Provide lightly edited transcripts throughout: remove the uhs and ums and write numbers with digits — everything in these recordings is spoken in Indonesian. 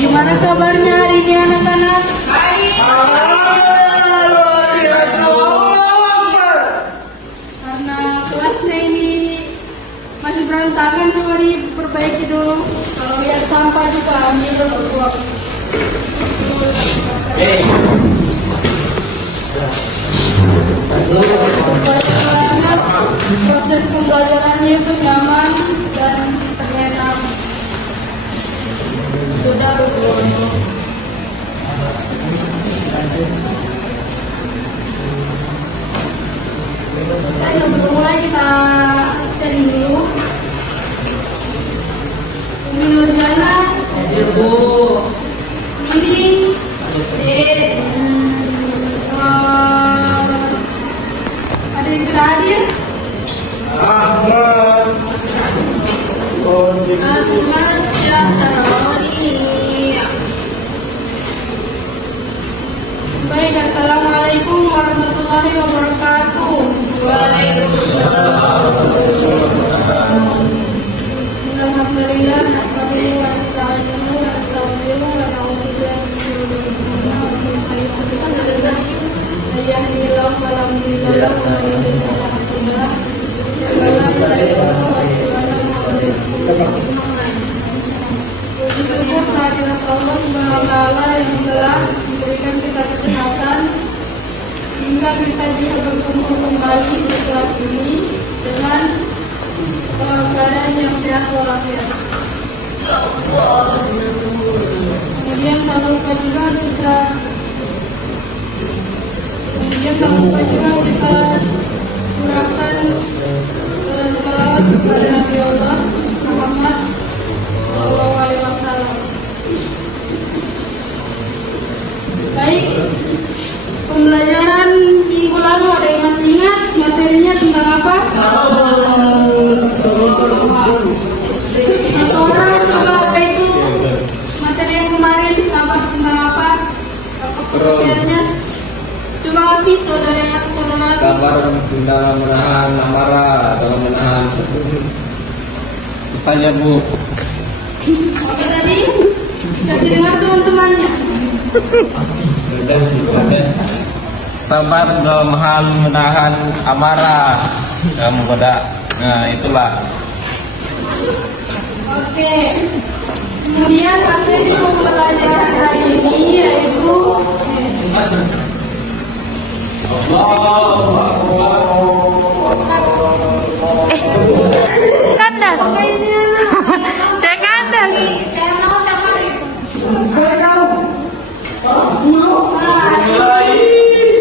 Gimana kabarnya hari ini anak-anak? Karena kelasnya ini masih berantakan, coba diperbaiki dulu. Kalau lihat sampah juga ambil dulu. Proses pembelajarannya itu nyaman dan ternyata sudah betul. Ayo mulai kita cari dulu. Umi Nurjana, Ibu. ini ada yang tidak hadir? Ahmad Syahroni. Baik, assalamualaikum warahmatullahi wabarakatuh. Waalaikumsalam. Alhamdulillah, nahmaduhu wa nasta'inuhu wa nastaghfiruhu wa na'udzu billahi min shururi anfusina wa min sayyi'ati a'malina. May yahdihillahu fala mudilla lahu wa may yudlil fala hadiya lahu. Asyhadu an la ilaha illallah wa asyhadu anna Muhammadan rasulullah. Puji syukur kehadirat Allah Subhanahu wa taala yang telah memberikan kita kesehatan hingga kita bisa berkumpul kembali di kelas ini dengan keadaan yang sehat walafiat. Kemudian tak lupa juga kita curahkan salawat kepada Nabi Allah Muhammad Sallallahu Alaihi Wasallam. Baik, pembelajaran minggu lalu ada yang masih ingat materinya tentang apa? Satu orang coba apa itu materi yang kemarin sama tentang apa? Materinya coba lagi saudara. Sabar dalam menahan amarah, dalam menahan misalnya Bu. Oke tadi kasih dengar teman-temannya. Sabar dalam hal menahan amarah, menggoda. Nah itulah. Oke. Kemudian materi pembelajaran hari ini yaitu kandas. Saya kandas. Saya mau safari.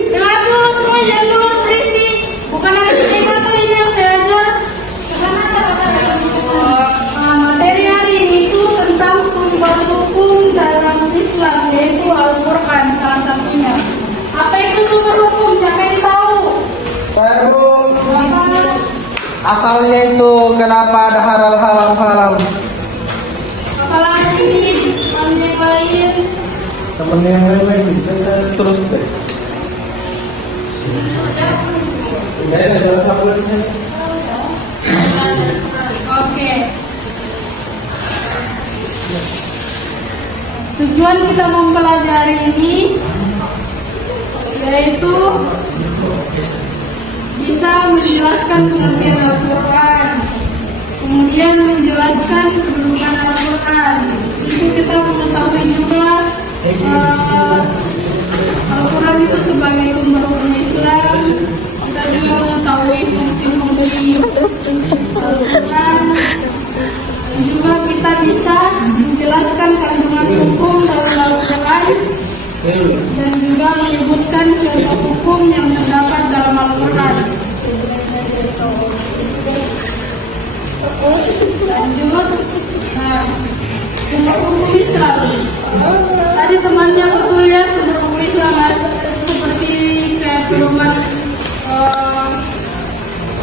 Dengar dulu semua, jangan dulu berisik. Bukan ada cerita tuh ini yang saya ajar. Materi hari ini itu tentang sumber hukum dalam Islam, yaitu Al-Quran salah satunya. Apa itu sumber hukum? Siapa yang tahu? Saya Bu. Asalnya itu kenapa ada halal. Apalagi yang lain? Temen yang lain terus. Oke. Tujuan kita mempelajari ini yaitu bisa menjelaskan pengertian Al-Quran, kemudian menjelaskan kedudukan Al-Quran. Itu kita mengetahui juga Al-Quran itu sebagai sumber hukum Islam. Kita juga mengetahui fungsi-fungsi Al-Quran. Juga kita bisa menjelaskan kandungan hukum dalam Al-Quran dan juga menyebutkan contoh hukum yang terdapat dalam Al-Quran. Lanjut, sumber hukum Islam. Tadi temannya betul ya, sumber hukum Islam seperti kayak pedoman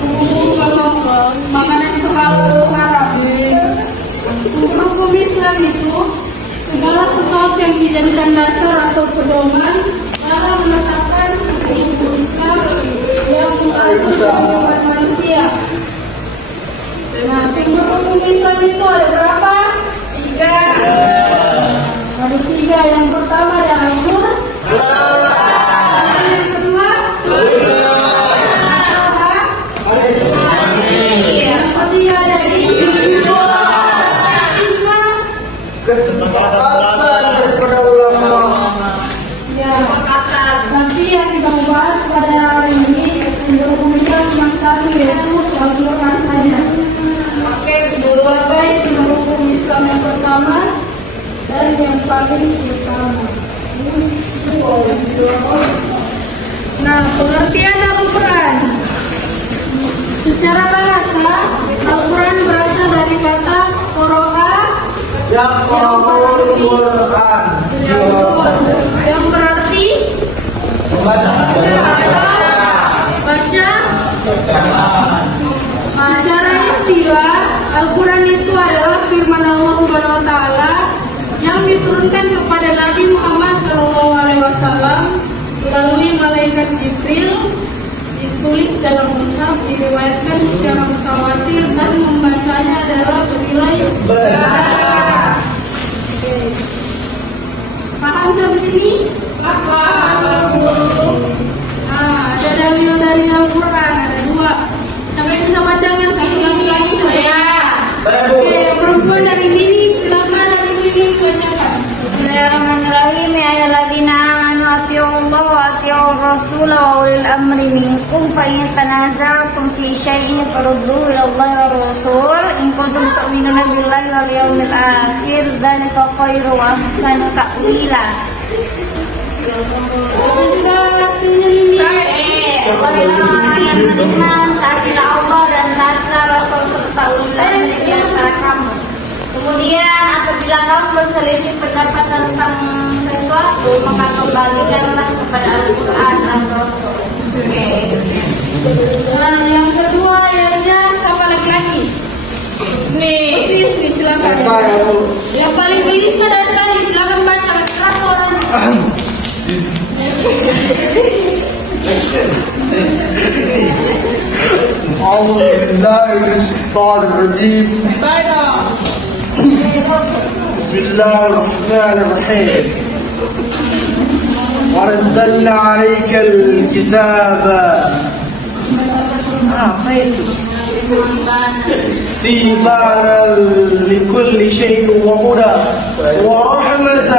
hukum kalau makanan itu halal haram. Sumber hukum Islam itu segala sesuatu yang dijadikan dasar atau pedoman dalam menetapkan hukum itu bukan manusia. Nah, simbol hukum Islam itu ada berapa? 3. Ada 3. Yang pertama ada Al-Quran. Yang kedua yang ketiga ada Kesepakatan daripada ulama. ya. Nanti yang kita bahas pada hari ini hukum Islam cuma satu, yaitu Al-Quran saja. Oke, sebagai simbol hukum Islam yang pertama dan yang paling utama. Nah, pengertian Al-Quran. Secara bahasa, Al-Quran berasal dari kata Qoro'a Yaqra'ul Quran. yang berarti Membaca. baca. Secara istilah, Al-Quran itu adalah firman Allah Subhanahu wa taala yang diturunkan kepada Nabi Muhammad SAW melalui malaikat Jibril, ditulis dalam mushaf, diriwayatkan secara mutawatir dan membacanya adalah bernilai benar. Paham sampai sini? Paham. Nah, ada dalil dari Al-Quran, ada 2. Sampai bisa baca kan? Lagi saya. Oke, perempuan dari sini, silakan dari sini bacakan. Bismillahirrahmanirrahim. Ya ayyuhalladzina amanu atti'ullaha wa atti'ur rasul wa ulil amri minkum fa in tanaza'tum fi syai'in farudduhu ila Allahi war rasul in kuntum tu'minuna billahi wal yawmil akhir dzalika khairu wa ahsanu ta'wila. Sudah waktunya ini. Orang-orang yang beriman taatilah Allah dan taatilah Rasul serta ulil amri di antara kamu. Kemudian apabila kamu berselisih pendapat tentang sesuatu, maka kembalikanlah kepada Al-Quran dan Rasul. Nah, yang kedua ayatnya siapa laki-laki? Husni, silakan. Yang paling gelisah dari tadi, silakan baca. Berapa orang? أعوذ بالله من الشيطان الرجيم. Baik. بسم الله الرحمن الرحيم. ونزلنا عليك الكتاب تبيانا لكل شيء وهدى ورحمة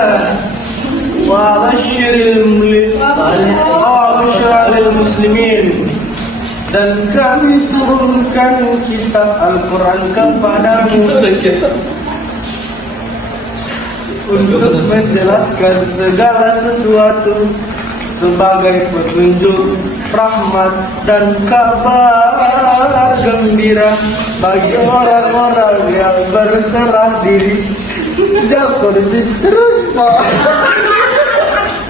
وبشر للمسلمين. Dan kami turunkan kitab Al-Quran kepadamu untuk menjelaskan segala sesuatu sebagai petunjuk, rahmat dan kabar gembira bagi orang-orang yang berserah diri. Jangan terus, Pak.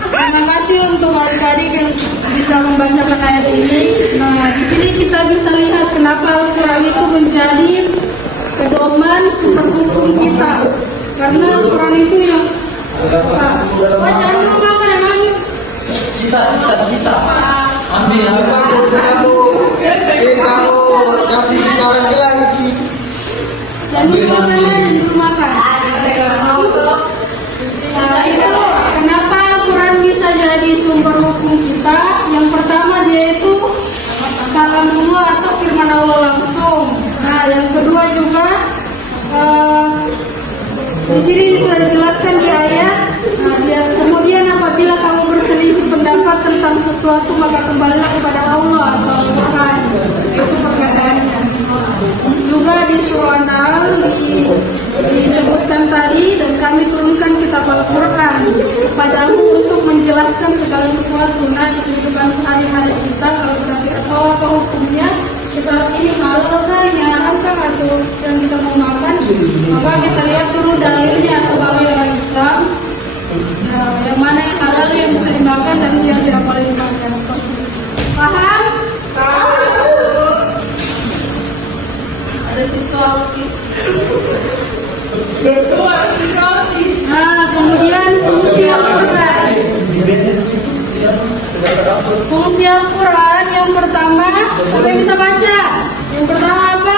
Terima kasih untuk adik-adik yang bisa membacakan ayat ini. Nah, di sini kita bisa lihat kenapa Al-Quran itu menjadi pedoman sumber hukum kita. Karena Al-Quran itu yang bacaan itu apa namanya? Sita. Ambil. Kasih sekarang lagi. Dan dimakan. Nah, itu kenapa Al-Quran bisa jadi sumber hukum kita? Yang pertama dia itu kalamullah atau firman Allah langsung. Nah, yang kedua juga di sini sudah dijelaskan di ayat. Nah, kemudian apabila kamu berselisih pendapat tentang sesuatu maka kembalilah kepada Allah atau Al-Quran. Itu perkataannya. Juga di surah An-Nahl disebutkan tadi, dan kami turunkan kitab Al-Quran kepadamu untuk menjelaskan segala sesuatu. Nah, di kehidupan sehari-hari kita kalau kita tidak tahu apa hukumnya, kita ini halal kayaknya apa atau yang kita mau makan, maka kita lihat dulu dalilnya sebagai orang Islam. Nah, yang mana yang halal yang bisa dimakan dan yang tidak boleh dimakan. Paham? Ada siswa autis. Nah, kemudian fungsi Al-Quran. Fungsi Al-Quran yang pertama, apa yang kita baca? Yang pertama apa?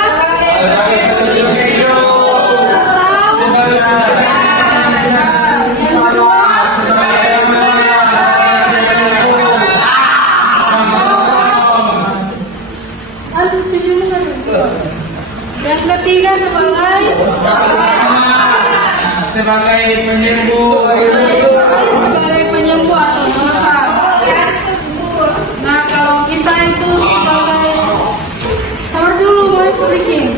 Yang ketiga sebagai penyembuh. Sebagai penyembuh atau pelengkap. Nah, kalau kita itu sebagai sabar dulu, mau speaking.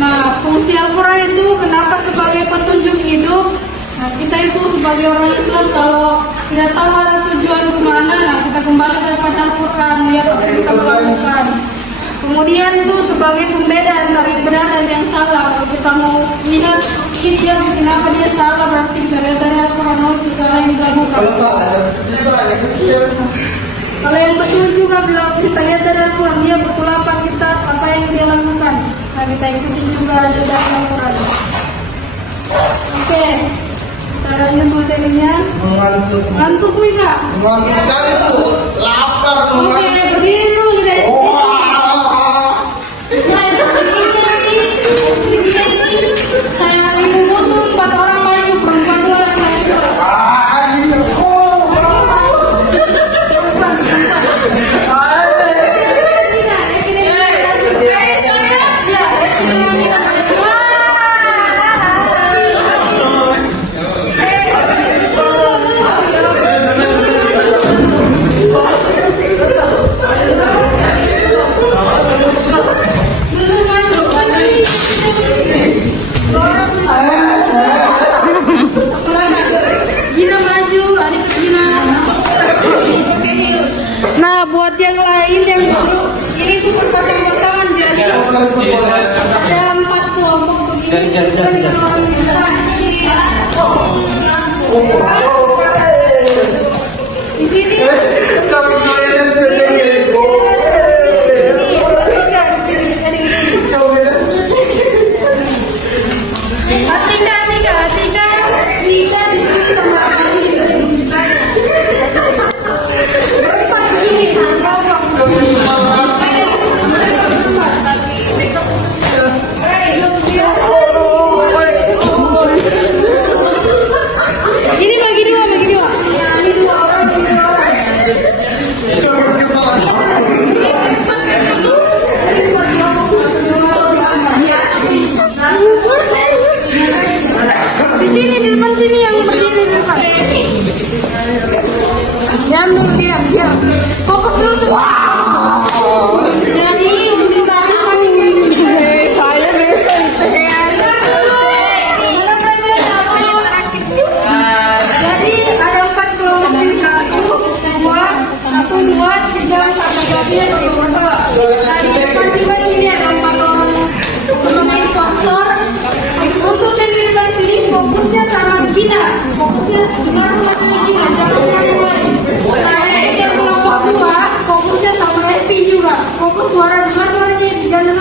Nah, fungsi Al-Quran itu kenapa sebagai petunjuk hidup? Nah, kita itu sebagai orang Islam kalau tidak tahu ada tujuan kemana, nah kita kembali kepada Al-Quran, lihat apa yang kita lakukan. Kemudian itu sebagai pembeda antara yang benar dan yang salah. Kalau kita mau lihat dia kenapa dia salah, berarti kita lihat dari Al-Quran itu salah yang dilakukan. Kalau salah, ya kecil. Kalau yang betul juga bilang kita lihat dari Al-Quran, dia betul apa yang dia lakukan. Nah, kita ikuti juga dari Al-Quran. Oke, cara ini materinya. Mengantuk. Ngantuk Wika. Mengantuk sekali tuh. Lapar Oke, berdiri dulu kita. Saya ibu butuh 4 orang maju, perempuan 2 orang maju. Nah, buat yang lain yang ini bukan pasangan jadi ada 4 kelompok begini. Di sini Tika di sini sama Andi di sini. Ini bagi dua. Ini 2 orang. Di sini di depan sini yang berdiri di depan. Diam. Fokus dulu semua. Jadi untuk saya biasa jadi ada 4 kelompok ini 1, 2, 3, 4 gabinya di bawah. Nah, di depan juga sini ada 4 orang pemain sponsor. Untuk yang di depan sini fokusnya sama Gina. Fokusnya cuma sama Gina, jangan yang lain. Nah, yang kelompok 2 fokusnya sama Happy juga. Fokus suara juga suaranya jangan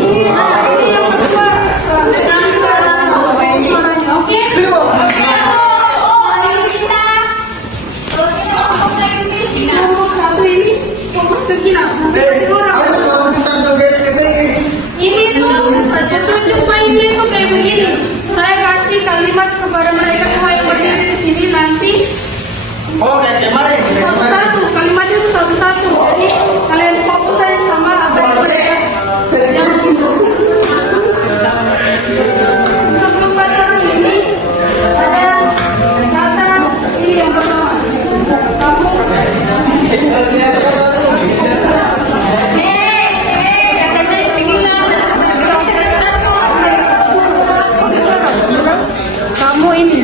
ini yang kedua. Suaranya, oke? Kelompok 1 ini fokus ke Gina. Masih orang. Ini tuh petunjuk mainnya tuh kayak begini. Saya kasih kalimat kepada mereka semua yang berdiri di sini nanti. Satu-satu kalimatnya itu satu-satu. Jadi kalian fokus saja sama apa yang mereka. Untuk keempat orang ini ada kata ini yang pertama. Kamu. Kamu ini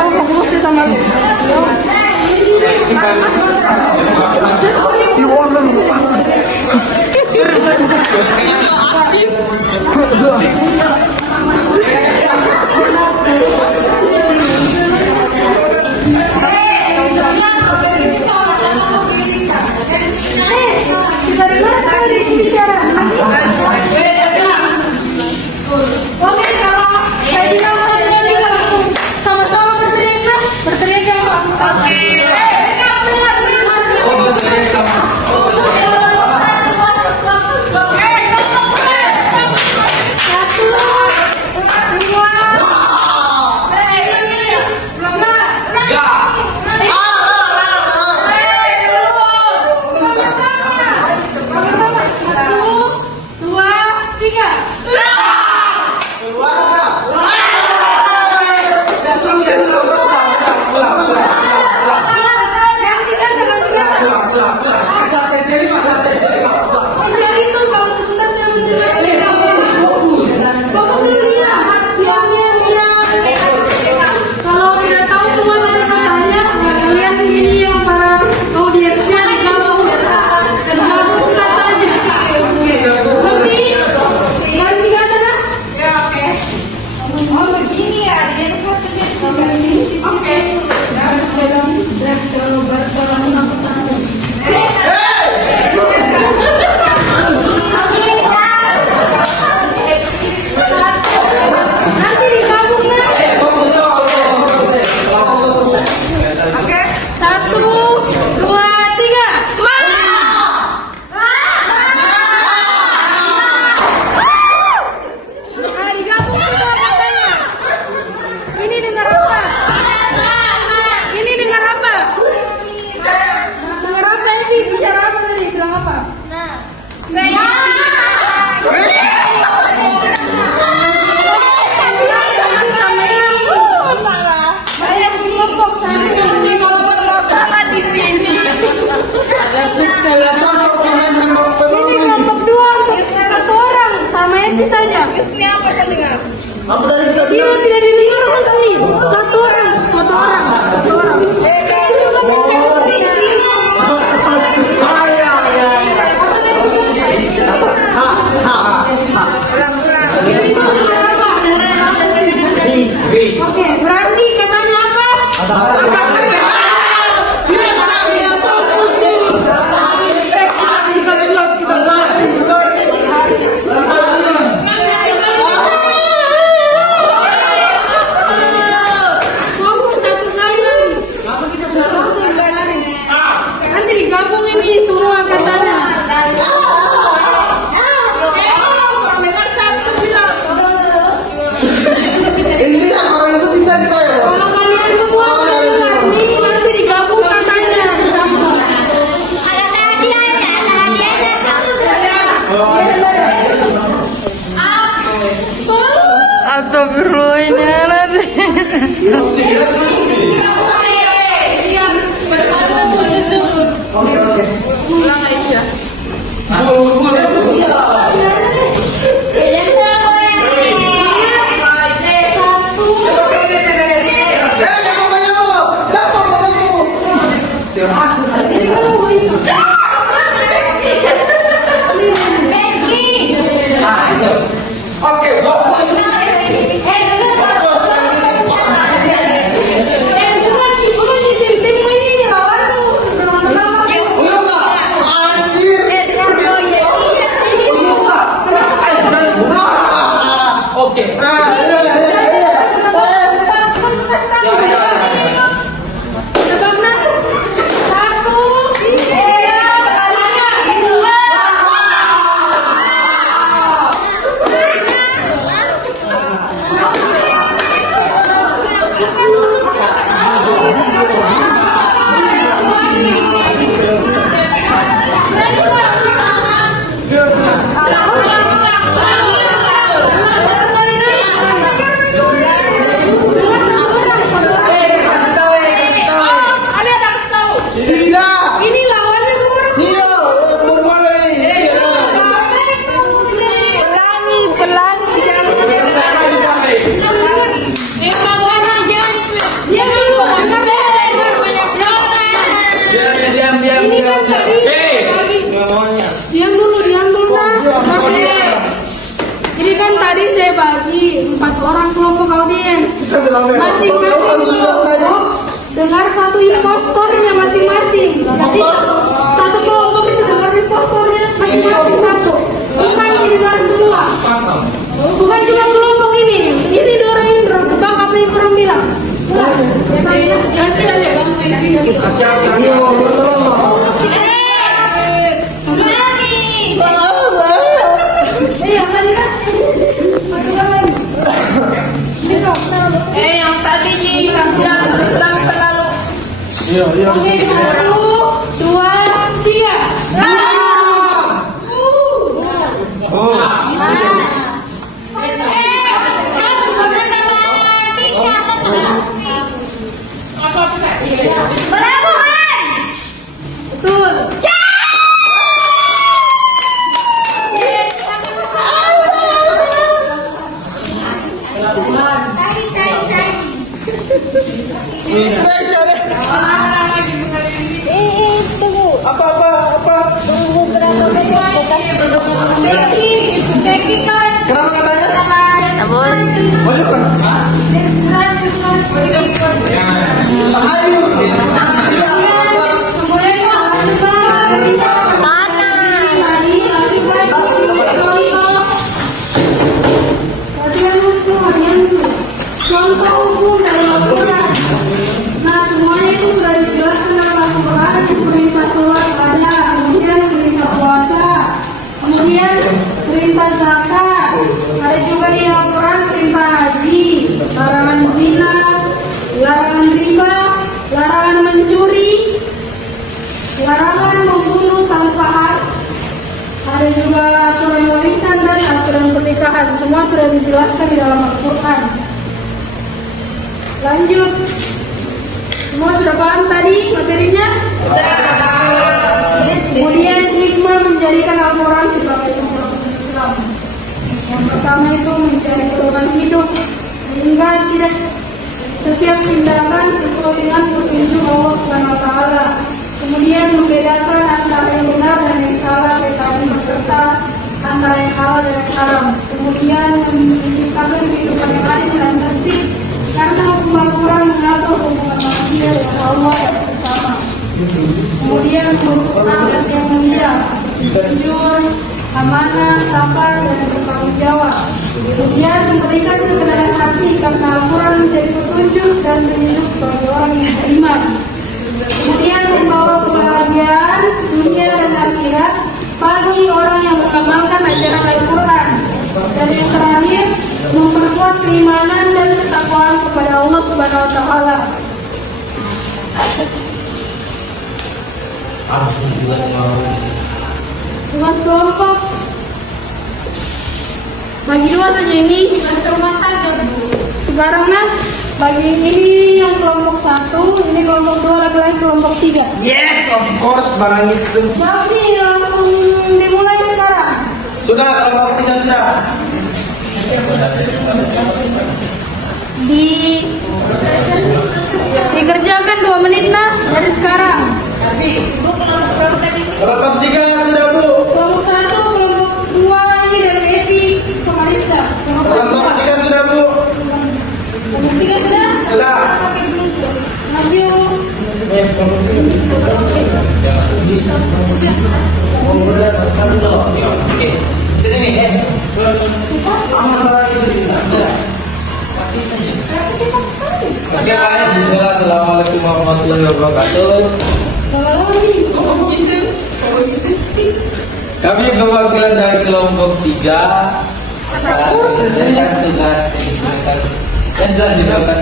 mau fokus sama lu. Oke, kalau saya bilang sama-sama berteriak Nanti kalau bermasalah di sini. Tidak cocok dengan kelompok Ini kelompok 2 untuk 1 orang. Sama Epi saja. Ini apa kan dengar? Apa tadi kita Dia bilang? tidak didengar resmi. 1 orang. 1 orang. 1 orang. Oke, berarti katanya apa? Ngomong satu kali lagi. Nanti digabung ini semua katanya. Intinya orang itu bisa saya, Bos. Kalau kalian semua mendengar ini nanti digabung katanya. Oke, oke. Ini lawannya kemarin. Dia dulu karena beres ini kan tadi diam dulu nah. Ini kan tadi saya bagi 4 orang kelompok audiens. Masing-masing kelompok dengar 1 impostornya masing-masing. Jadi 1 kelompok itu dengar impostornya masing-masing 1. Bukan dengar semua. Bukan cuma kelompok ini. Ini Dora Indro. Tebak apa yang orang bilang? Nanti ada kamu yang tadi kasihan sedang terlalu. Oke, 1, 2, 3. Betul. Kenapa katanya? Masukkan. Ayo. Contoh hukum dari Al-Quran. Nah, semuanya itu sudah dijelaskan dalam Al-Quran. Perintah sholat ada, kemudian perintah puasa, kemudian perintah zakat. Ada juga di Al-Quran perintah haji, larangan zina, larangan riba, larangan mencuri, larangan membunuh tanpa hak. Ada juga aturan warisan dan aturan pernikahan. Semua sudah dijelaskan di dalam Al-Quran. Lanjut. Semua sudah paham tadi materinya? Kemudian hikmah menjadikan Al-Quran sebagai sumber Islam. Yang pertama itu mencari pedoman hidup sehingga tidak setiap tindakan sesuai dengan petunjuk Allah Subhanahu wa taala. Kemudian membedakan antara yang benar dan yang salah serta antara yang halal dan yang haram. Kemudian menciptakan kehidupan yang adil dan tertib karena hukum Al-Quran mengatur hubungan manusia dengan Allah yang bersama. Kemudian membentuk akhlak yang mulia, jujur, amanah, sabar, dan bertanggung jawab. Kemudian memberikan ketenangan hati karena Al-Quran menjadi petunjuk dan petunjuk bagi orang yang beriman. Kemudian membawa kebahagiaan dunia dan akhirat bagi orang yang mengamalkan ajaran Al-Quran. Dan yang terakhir, memperkuat keimanan dan ketakwaan kepada Allah Subhanahu wa taala. Tugas kelompok bagi dua saja ini. Sekarang nah, bagi ini yang kelompok 1, ini kelompok 2, lagi kelompok 3. Yes, of course, barang itu. Jadi langsung dimulai sekarang. Sudah, kelompok 3 sudah. Dikerjakan 2 menit nah dari sekarang. Kelompok 3 sudah, Bu. Kelompok 1, kelompok 2 ini dari Evi sama Rista. Kelompok 3 sudah, Bu. Kelompok 3 sudah? Sudah. Maju. Assalamualaikum warahmatullahi wabarakatuh. Kami perwakilan dari kelompok 3 menyelesaikan tugas yang telah diberikan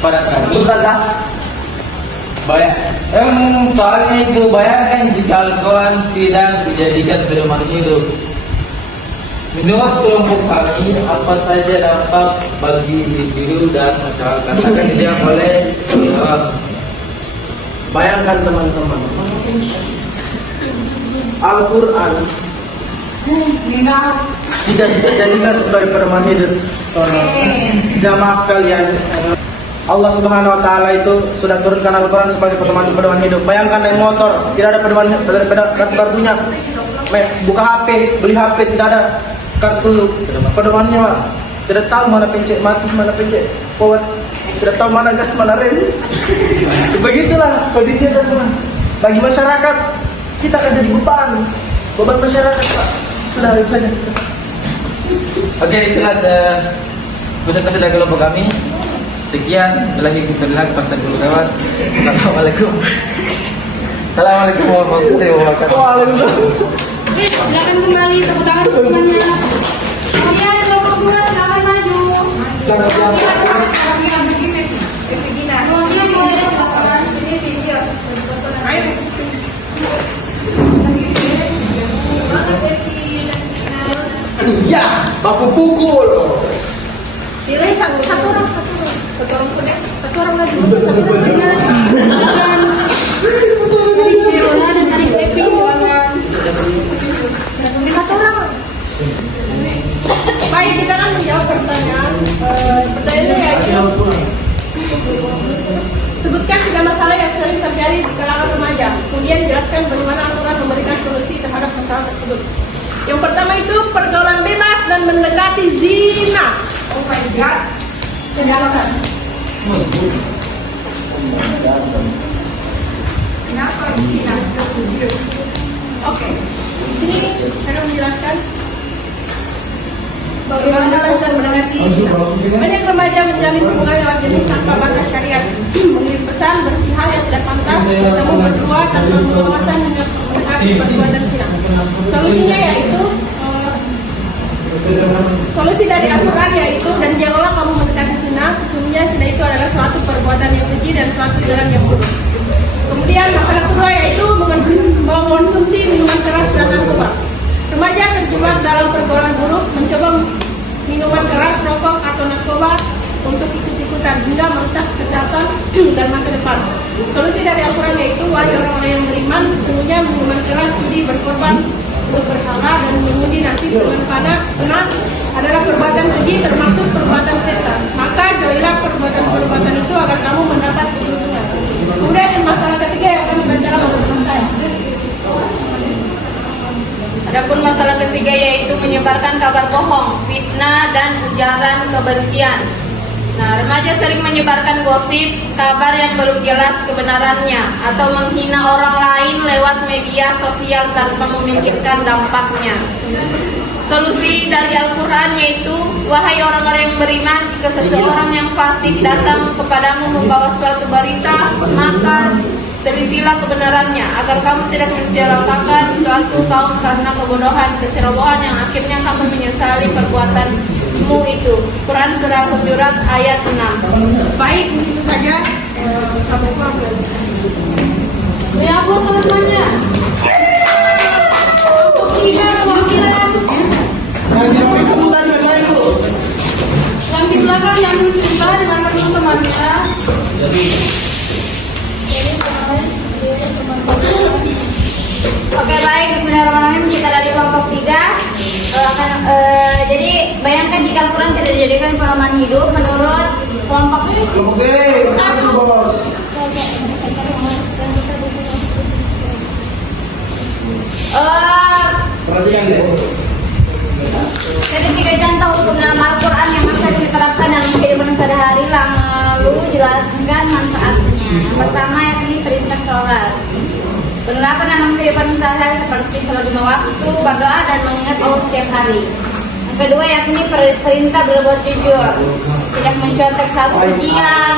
kepada kami. Soalnya itu bayangkan jika Al-Quran tidak dijadikan pedoman hidup. Menurut kelompok kami, apa saja dampak bagi individu dan masyarakat akan dilihat oleh bayangkan teman-teman, Al-Quran tidak dijadikan sebagai pedoman hidup. Jamaah sekalian, Allah Subhanahu wa taala itu sudah turunkan Al-Quran sebagai pedoman hidup. Bayangkan naik motor, tidak ada pedoman kartunya. Buka HP, beli HP, tidak ada kartu pedomannya, Pak. Tidak tahu mana pencet mati, mana pencet forward, tidak tahu mana gas, mana rem. Begitulah kondisinya, teman. Bagi masyarakat, kita akan jadi beban masyarakat, Pak. Sudah itu saja. Oke, itulah pesan-pesan dari kelompok kami. Sekian, lagi bismillah, pasal dulu lewat. Assalamualaikum. Assalamualaikum warahmatullahi wabarakatuh. Waalaikumsalam. Silakan kembali tepuk tangan semuanya. Kemudian kelompok 2 silakan maju. Ya, baku pukul. Pilih satu orang lagi. Silakan. Dari Viola dan dari Evi silakan. Baik, kita akan menjawab pertanyaan. Pertanyaannya sebutkan 3 masalah yang sering terjadi di kalangan remaja. Kemudian jelaskan bagaimana Al-Quran memberikan solusi terhadap masalah tersebut. Yang pertama itu pergaulan bebas dan mendekati zina. Oh my God. Kenapa? Kenapa zina? Oke. Di sini saya menjelaskan bagaimana remaja mendekati zina. Banyak remaja menjalin hubungan lawan jenis tanpa batas syariat, mengirim pesan bersihal yang tidak pantas, bertemu berdua tanpa pengawasan hingga mendekati perbuatan zina. Solusinya yaitu solusi dari Al-Quran yaitu, dan janganlah kamu mendekati zina, sesungguhnya zina itu adalah suatu perbuatan yang keji dan suatu jalan yang buruk. Kemudian masalah kedua yaitu mengkonsumsi minuman keras dan narkoba. Remaja terjebak dalam pergaulan buruk, mencoba minuman keras, rokok atau narkoba untuk ikuti ikut-ikutan hingga merusak kesehatan dan masa depan. Solusi dari Al-Quran yaitu, wahai orang-orang yang beriman, sesungguhnya minuman keras, judi, berkorban, berhala, dan mengundi nasib bermanfaat adalah perbuatan keji, termasuk perbuatan setan. Maka jauhilah perbuatan-perbuatan itu agar kamu mendapat keuntungan. Kemudian yang masalah ketiga yang akan dibacakan oleh teman saya. Adapun masalah ketiga yaitu menyebarkan kabar bohong, fitnah, dan ujaran kebencian. Nah, remaja sering menyebarkan gosip, kabar yang belum jelas kebenarannya, atau menghina orang lain lewat media sosial tanpa memikirkan dampaknya. Solusi dari Al-Quran yaitu, wahai orang-orang yang beriman, jika seseorang yang fasik datang kepadamu membawa suatu berita, maka telitilah kebenarannya, agar kamu tidak mencelakakan suatu kaum karena kebodohan, kecerobohan yang akhirnya kamu menyesali perbuatanmu itu. Quran Surah Hujurat ayat 6. Baik, itu saja sampai jumpa. Ya Bu, teman-temannya. Tiga perwakilan. Kamu tadi yang lain dulu. Yang di belakang yang tiba dengan teman-temannya. Oke, baik, bismillahirrahmanirrahim. Kita dari kelompok 3 jadi bayangkan jika Al-Quran tidak dijadikan pedoman hidup menurut kelompok Satu bos. Perhatikan deh. Jadi 3 contoh hukum dalam Al-Quran yang bisa diterapkan dalam kehidupan sehari-hari, lalu jelaskan manfaatnya. Yang pertama yakni perintah sholat. Berlaku dalam kehidupan sehari-hari seperti sholat 5 waktu, berdoa, dan mengingat Allah setiap hari. Yang kedua yakni perintah berbuat jujur, tidak mencontek hasil ujian,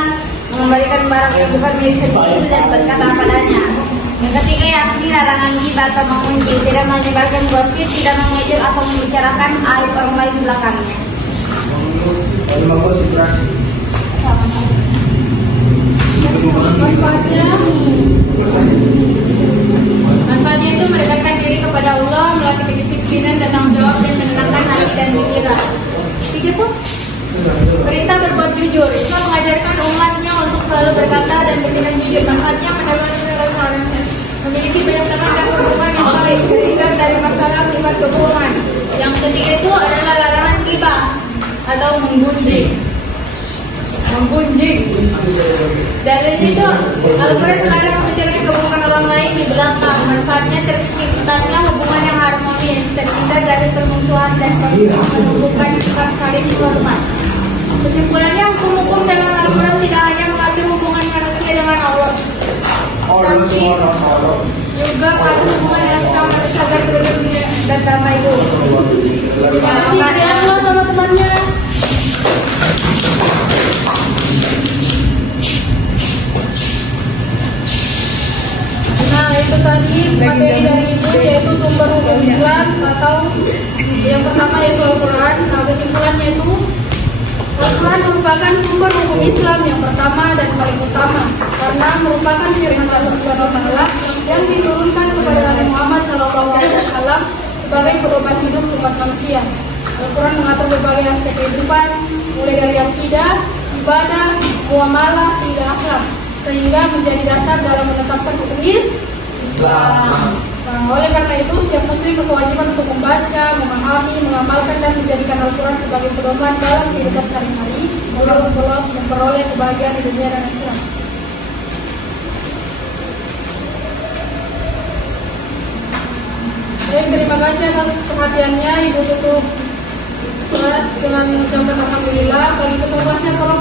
mengembalikan barang yang bukan milik sendiri, dan berkata padanya. Yang ketiga yakni larangan ghibah atau mengunci, tidak menyebarkan gosip, tidak mengejek atau membicarakan aib orang lain di belakangnya. Manfaatnya itu mendekatkan diri kepada Allah, melatih kedisiplinan dan tanggung jawab, dan menenangkan hati dan pikiran. Tiga tuh. Perintah berbuat jujur. Islam mengajarkan umatnya untuk selalu berkata dan bertindak jujur. Manfaatnya mendapat memiliki banyak teman dan hubungan yang baik, terhindar dari masalah akibat kebohongan. Yang ketiga itu adalah larangan ghibah atau menggunjing. Dalil itu Al-Quran melarang membicarakan kebohongan orang lain di belakang. Manfaatnya terciptanya hubungan yang harmonis, terhindar dari permusuhan dan menumbuhkan sikap saling hormat. Kesimpulannya, hukum-hukum dalam Al-Quran tidak hanya mengatur hubungan manusia dengan Allah, tapi juga mengatur hubungan yang sama agar berdamai dan damai itu. Jadi Allah sama temannya. Nah, itu tadi materi dari itu, yaitu sumber hukum Islam, atau yang pertama yaitu Al-Quran. Nah, kesimpulannya itu Al-Quran merupakan sumber hukum Islam yang pertama dan paling utama, karena merupakan firman Allah Subhanahu wa Ta'ala yang diturunkan kepada Nabi Muhammad SAW sebagai pedoman hidup umat manusia. Al-Quran mengatur berbagai aspek kehidupan, mulai dari akidah, ibadah, muamalah hingga akhlak, sehingga menjadi dasar dalam menetapkan hukum Islam. Nah, oleh karena itu, setiap muslim berkewajiban untuk membaca, memahami, mengamalkan, dan menjadikan Al-Quran sebagai pedoman dalam kehidupan sehari-hari, untuk memperoleh kebahagiaan di dunia dan akhirat. Baik, terima kasih atas perhatiannya. Ibu tutup kelas dengan ucapan alhamdulillah. Bagi ketuanya tolong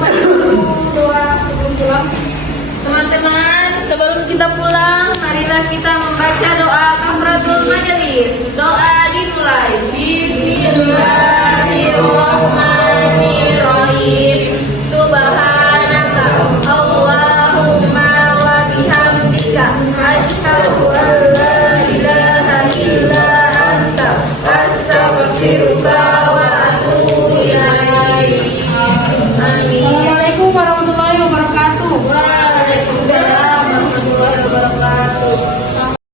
doa sebelum pulang. Teman-teman, sebelum kita pulang, marilah kita membaca doa kafaratul majelis. Doa dimulai. Bismillah.